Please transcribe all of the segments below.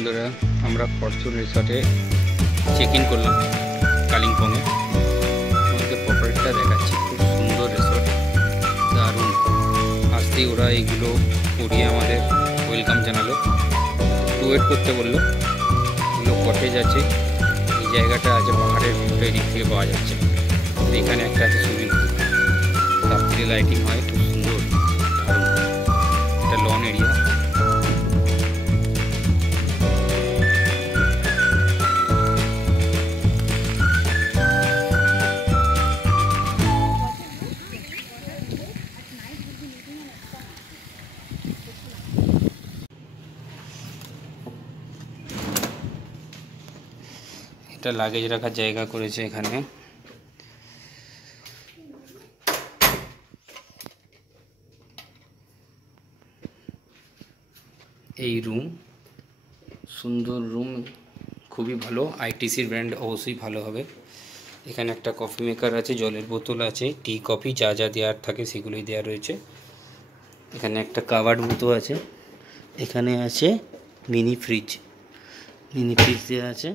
বন্ধুরা, আমরা ফরচুন রিসর্টে চেক ইন করলাম কালিম্পংয়ে। আমাদের প্রপার্টিটা দেখাচ্ছি, খুব সুন্দর রিসর্ট, দারুণ। আসতেই ওরা এইগুলো করিয়ে আমাদের ওয়েলকাম জানালো, একটু ওয়েট করতে বললো। এগুলো কটেজ আছে, এই জায়গাটা আছে পাহাড়ের ফুটে দিক থেকে পাওয়া যাচ্ছে। এখানে একটা আছে সুইমিং পুল, রাত্রে লাইটিং হয়, খুব সুন্দর, দারুণ। একটা লন এরিয়া। এটা লাগেজ রাখার জায়গা করেছে এখানে। এই রুম, সুন্দর রুম, খুবই ভালো। আইটিসির ব্র্যান্ড, অবশ্যই ভালো হবে। এখানে একটা কফি মেকার আছে, জলের বোতল আছে, টি কফি যা যা দেওয়ার থাকে সেগুলোই দেওয়া রয়েছে। এখানে একটা কাভার্ড মতো আছে। এখানে আছে মিনি ফ্রিজ দেওয়া আছে।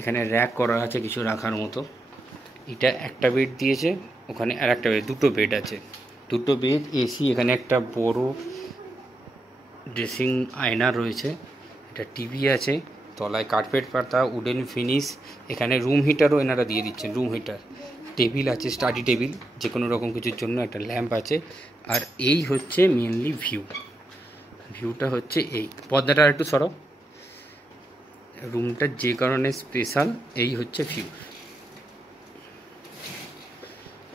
এখানে র্যাক করা আছে কিছু রাখার মতো। এটা একটা বেড দিয়েছে, ওখানে আর একটা বেড, দুটো বেড আছে, দুটো বেড, এসি। এখানে একটা বড় ড্রেসিং আয়না রয়েছে, এটা টিভি আছে, তলায় কার্পেট পাতা, উডেন ফিনিশ। এখানে রুম হিটারও এনারা দিয়ে দিচ্ছেন, রুম হিটার। টেবিল আছে, স্টাডি টেবিল, যে কোনো রকম কিছুর জন্য। একটা ল্যাম্প আছে। আর এই হচ্ছে মেনলি ভিউটা হচ্ছে এই। পর্দাটা আর একটু সরো। রুমটা যে কারণে স্পেশাল, এই হচ্ছে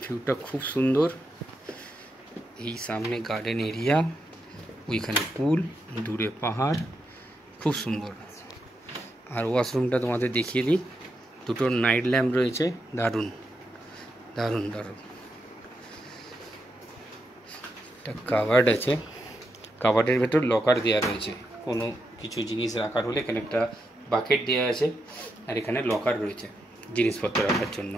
ভিউটা খুব সুন্দর। এই সামনে গার্ডেন এরিয়া, ওইখানে পুল, দূরে পাহাড়, খুব সুন্দর। আর ওয়াশরুমটা তোমাদের দেখিয়ে দিই, দুটো নাইট ল্যাম্প রয়েছে, দারুণ দারুণ দারুণ। একটা কাভার্ড আছে, কাভার্ডের ভেতর লকার দেওয়া রয়েছে, কোনো কিছু জিনিস রাখার হলে এখানে একটা বাকেট দেওয়া আছে। আর এখানে লকার রয়েছে জিনিসপত্র রাখার জন্য।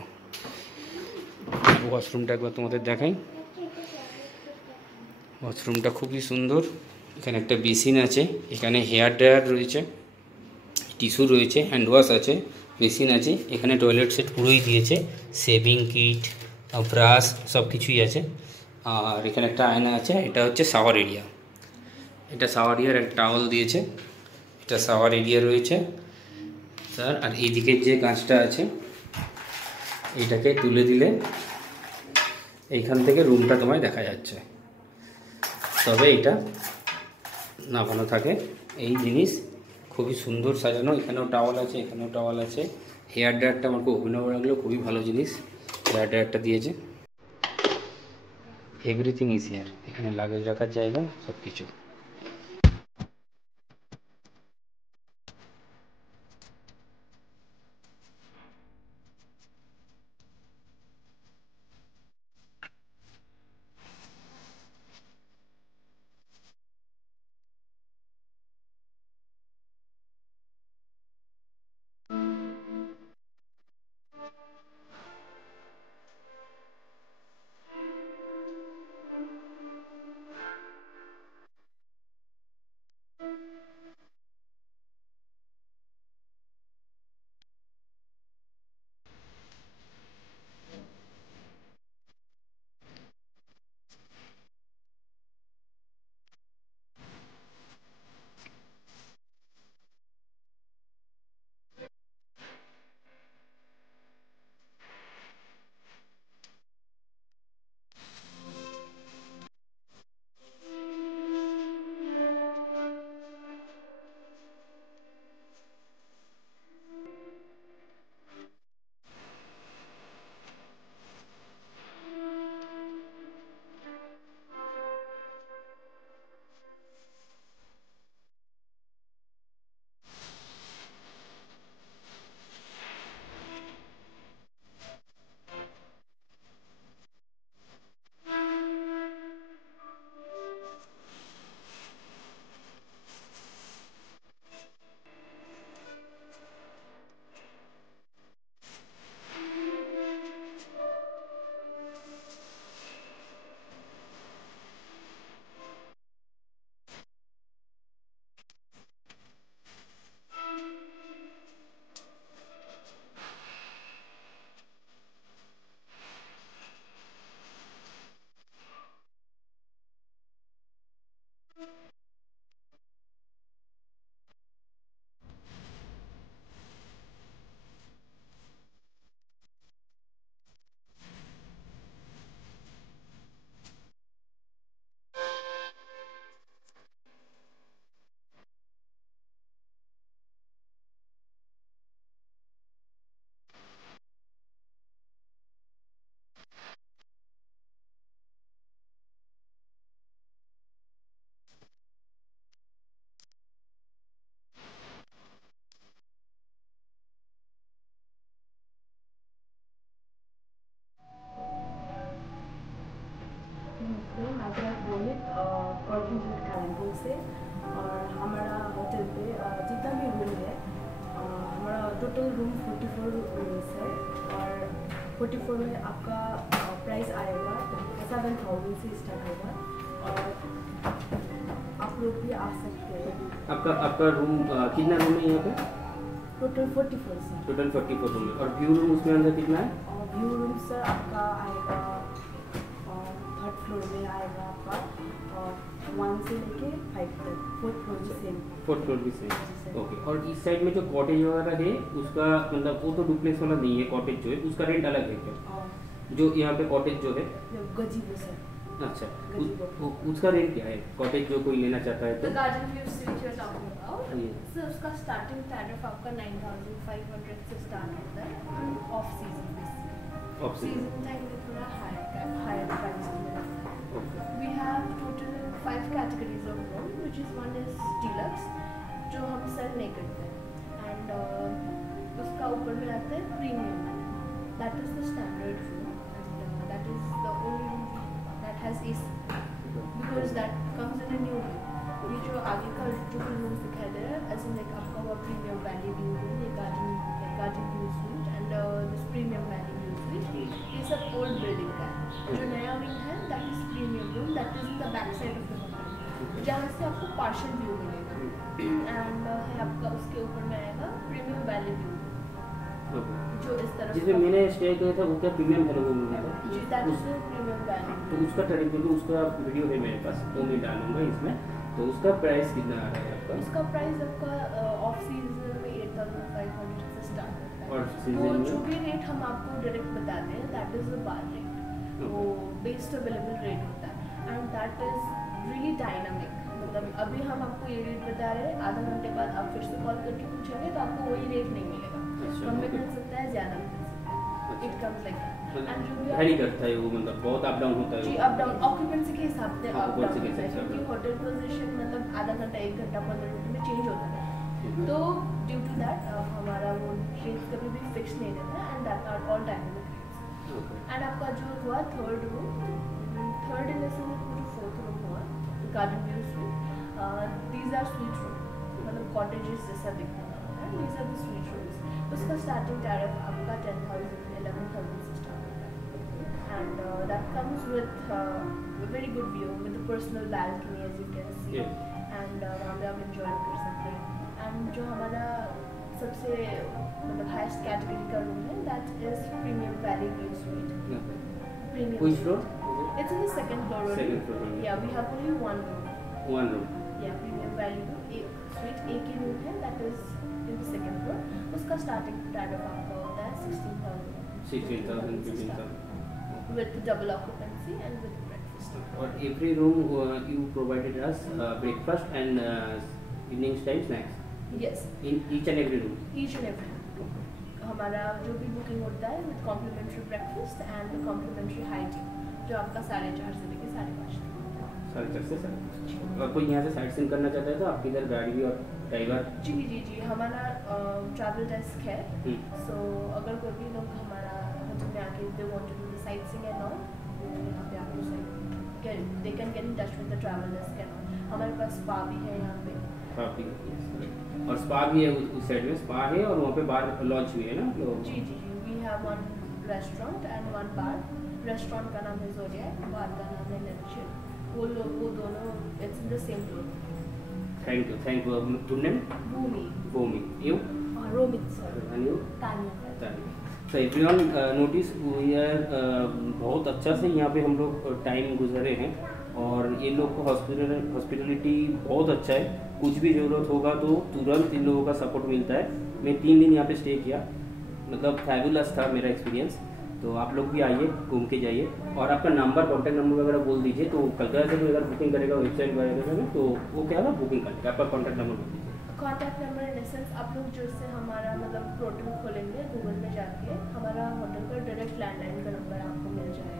ওয়াশরুমটা একবার তোমাদের দেখাই। ওয়াশরুমটা খুবই সুন্দর। এখানে একটা বেসিন আছে, এখানে হেয়ার ড্রায়ার রয়েছে, টিস্যু রয়েছে, হ্যান্ড ওয়াশ আছে, বেসিন আছে। এখানে টয়লেট সেট পুরোই দিয়েছে, শেভিং কিট, ব্রাশ, সব কিছুই আছে। আর এখানে একটা আয়না আছে। এটা হচ্ছে শাওয়ার এরিয়া, এটা শাওয়ার এরিয়ার একটা টাওয়াল দিয়েছে, এটা শাওয়ার এরিয়া রয়েছে স্যার। আর এই দিকের যে কাঁচটা আছে, এইটাকে তুলে দিলে এইখান থেকে রুমটা তোমায় দেখা যাচ্ছে, তবে এটা নামানো থাকে। এই জিনিস খুবই সুন্দর সাজানো। এখানেও টাওয়াল আছে, এখানেও টাওয়াল আছে। হেয়ার ড্রায়ারটা আমার খুব অভিনব লাগলো, খুবই ভালো জিনিস হেয়ার ড্রায়ারটা দিয়েছে। এভরিথিং ইজ হিয়ার, এখানে লাগেজ রাখার জায়গা, সব কিছু। रोहित और विजिट कालिम्पोंग से। और हमारा होटल पे जितना भी रूम है, हमारा टोटल रूम 44 रूम्स है। और 44 में आपका प्राइस आएगा 7,000 से स्टार्ट होगा। और आप लोग भी आ सकते हैं। आपका रूम कितना रूम है यहाँ पे? Total 44 sir. टोटल 44 रूम है। और व्यू रूम उसमें अंदर कितना है? और व्यू रूम सर आपका आएगा 3rd फ्लोर में आएगा आपका, और 1 से लेके 5 तक 4th फ्लोर भी सेम। 4th फ्लोर भी सेम, ओके। और इस साइड में जो कॉटेज वगैरह है उसका मतलब वो तो डुप्लेक्स वाला नहीं है, कॉटेज जो है उसका रेंट अलग है क्या? जो यहाँ पे कॉटेज जो है गजीबो सर। अच्छा, उसका रेंट क्या है? कॉटेज जो कोई लेना चाहता है तो garden view suite you are talking about, sir उसका स्टार्टिंग टैरिफ आपका 9,500 से स्टार्ट होता है off season basis. Off season time में थोड़ा हायर प्राइस मिलता है। We have total 5 categories of room, which is one is deluxe जो हम सेल नहीं करते हैं, एंड उसका ऊपर में आता है premium, that is the standard room, and that is the only room that has AC because that comes in a new way। ये जो आगे का जो रूम दिखाई दे रहा है, ऐसे लाइक आपका वो प्रीमियम वैली व्यू रूम, ये garden view sweet and this premium valley view sweet, ये सब ओल्ड बिल्डिंग का है। जो नया विंग है that is premium room, that is in the back side of the hotel, जहाँ से आपको पार्शियल व्यू मिलेगा। एंड है आपका उसके ऊपर में आएगा प्रीमियम वैली व्यू, जो इस तरफ जिसमें मैंने स्टे किया था वो क्या प्रीमियम था वो मिला था जी, दैट इज प्रीमियम वैली। तो उसका टैरिफ जो उसका वीडियो है मेरे पास तो मैं डालूंगा इसमें। तो उसका प्राइस कितना आ रहा है आपका? उसका प्राइस आपका ऑफ सीजन में 8,500 से स्टार्ट होता है। और वो सीजन में जो भी रेट हम आपको डायरेक्ट बताते हैं that is the bar rate, वो बेस्ट अवेलेबल रेट होता है, and that is really dynamic. मतलब अभी हम आपको ये रेट बता रहे हैं, आधा घंटे बाद आप फिर से कॉल करके पूछेंगे तो आपको वही रेट नहीं मिलेगा, कम में मिल सकता है, ज़्यादा मिल सकता है, it comes like that. And जो भी वैरी करता है वो, मतलब बहुत अप डाउन होता है जी, अप डाउन ऑक्यूपेंसी के हिसाब से अप डाउन होता है, क्योंकि होटल पोजीशन मतलब आधा घंटा 1 घंटा 15 मिनट में चेंज होता है। तो ड्यू टू दैट हमारा वो रेट्स कभी भी फिक्स नहीं रहता है, and that are all dynamic rates. And आपका जो हुआ थर्ड इन द सेंस जो 4th रूम हुआ garden view suite, these are suite room, मतलब कॉटेजेस जैसा दिखता है, these are the suite rooms. उसका स्टार्टिंग टैरिफ आपका 10,000 11,000 से स्टार्ट होता है, and that comes with very good view with personal balcony as you can see, and वहाँ पे आप इंजॉय कर सकते हैं। एंड जो हमारा सबसे मतलब हाईएस्ट कैटेगरी का रूम है that is premium valley view sweet. Premium Which floor? It's in the 2nd floor only. Second floor only. Yeah, we have only one room. One room. Yeah, premium valley view sweet एक ही room है, that is in the 2nd floor. उसका starting tariff आपका होता है 16,000 16,000 with double occupancy and with breakfast. Or every room you provided us breakfast and evening time snacks Yes, in each and every room. each and every room. हमारा जो भी booking होता है with complimentary breakfast and complimentary high tea, जो आपका 4:30 से लेकर 5:30 तक। 4:30 से 5:30। और कोई यहाँ से साइट सीइंग करना चाहता है तो आपकी इधर गाड़ी भी और ड्राइवर? जी, हमारा ट्रैवल डेस्क है। सो अगर कोई भी लोग हमारा होटल में आके they want to do the sightseeing and all, यहाँ पे आपको they can get in touch with the travel desk and all. हमारे पास स्पा भी है यहाँ पे। और स्पा भी है उस साइड में, स्पा है और वहाँ पे बार लॉन्च भी है ना? तो जी, we have one restaurant and one bar. Restaurant का नाम है ज़ोडिएक, बार का नाम है लेक्चर। वो दोनों it's in the same floor. Thank you. Your name? Bhumi. You? Romit sir. And you? Tanya. So everyone notice we are बहुत अच्छा से यहाँ पे हम लोग टाइम गुजरे हैं, और ये लोग को हॉस्पिटलिटी बहुत अच्छा है। कुछ भी ज़रूरत होगा तो तुरंत इन लोगों का सपोर्ट मिलता है। मैं 3 दिन यहाँ पे स्टे किया, मतलब फैबुलस था मेरा एक्सपीरियंस। तो आप लोग भी आइए, घूम के जाइए। और आपका नंबर, कॉन्टैक्ट नंबर वगैरह बोल दीजिए, तो कलकत्ता से कोई अगर बुकिंग करेगा वेबसाइट वगैरह में तो वो क्या है बुकिंग कर लेगा। आपका कॉन्टैक्ट नंबर बोल दीजिए। कॉन्टैक्ट नंबर इन सेंस आप लोग जैसे हमारा मतलब पोर्टल खोलेंगे गूगल में जाके, हमारा होटल का डायरेक्ट लैंडलाइन का नंबर आपको मिल जाएगा।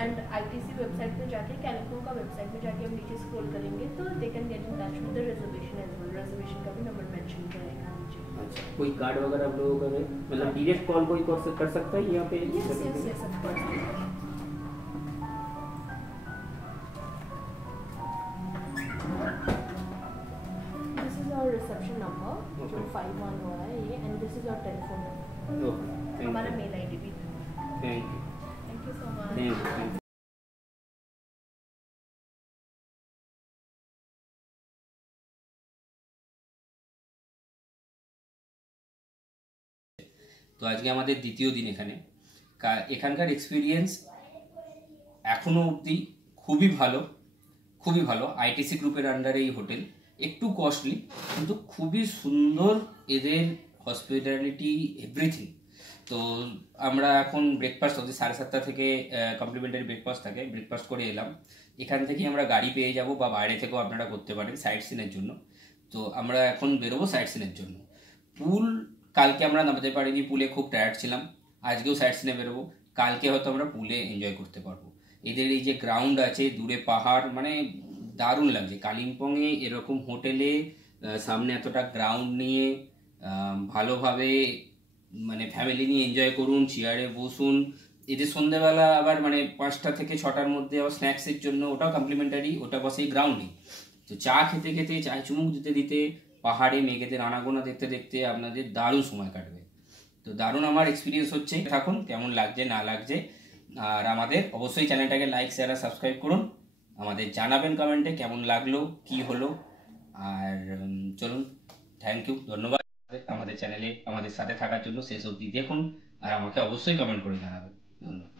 एंड ITC वेबसाइट पे जाके, कालिम्पोंग का वेबसाइट में जाके हम नीचे स्क्रॉल करेंगे तो they can get in touch with the reservation as well. Reservation का भी नंबर मेंशन करेगा नीचे। अच्छा, कोई कार्ड वगैरह आप लोगों का है, मतलब डायरेक्ट कॉल कोई कर सकता है यहाँ पे? Yes of course. Reception number जो 51 हो रहा है ये, and this is your telephone number. Okay, हमारा मेल आईडी भी। Thank you, thank you so much. Thank you. তো আজকে আমাদের দ্বিতীয় দিন এখানে। এখানকার এক্সপিরিয়েন্স এখনো অবধি খুবই ভালো, খুবই ভালো। আইটিসি গ্রুপের আন্ডারে এই হোটেল, একটু কস্টলি কিন্তু খুবই সুন্দর এদের হসপিটালিটি, এভরিথিং। তো আমরা এখন ব্রেকফাস্ট হচ্ছে 7:30 থেকে কমপ্লিমেন্টারি ব্রেকফাস্ট থাকে, ব্রেকফাস্ট করে এলাম। এখান থেকেই আমরা গাড়ি পেয়ে যাব বা বাইরে থেকেও আপনারা করতে পারেন সাইট সিনের জন্য। তো আমরা এখন বেরোবো সাইট সিনের জন্য। পুল কালকে আমরা নামতে পারিনি, পুলে খুব টায়ার্ড ছিলাম। আজকেও সাইট সিনে বেরোবো, কালকে হয়তো আমরা পুলে এনজয় করতে পারবো। এদের এই যে গ্রাউন্ড আছে, দূরে পাহাড়, মানে দারুণ লাগছে। কালিম্পংয়ে এরকম হোটেলে সামনে এতটা গ্রাউন্ড নিয়ে ভালোভাবে মানে ফ্যামিলি নিয়ে এনজয় করুন, চেয়ারে বসুন। এদের সন্ধ্যেবেলা আবার মানে 5টা থেকে 6টার মধ্যে আবার স্ন্যাক্সের জন্য, ওটাও কমপ্লিমেন্টারি, ওটা বসে গ্রাউন্ডে। তো চা খেতে খেতে, চায়ে চুমুক দিতে দিতে, পাহাড়ে মেঘেদের আনাগোনা দেখতে দেখতে আপনাদের দারুণ সময় কাটবে। তো দারুণ আমার এক্সপিরিয়েন্স হচ্ছে। থাকুন, কেমন লাগছে না লাগছে। আর আমাদের অবশ্যই চ্যানেলটাকে লাইক, শেয়ার আর সাবস্ক্রাইব করুন। আমাদের জানাবেন কমেন্টে কেমন লাগলো, কি হলো। আর চলুন, থ্যাংক ইউ, ধন্যবাদ আমাদের চ্যানেলে আমাদের সাথে থাকার জন্য। শেষ অবধি দেখুন আর আমাকে অবশ্যই কমেন্ট করে জানাবেন। ধন্যবাদ।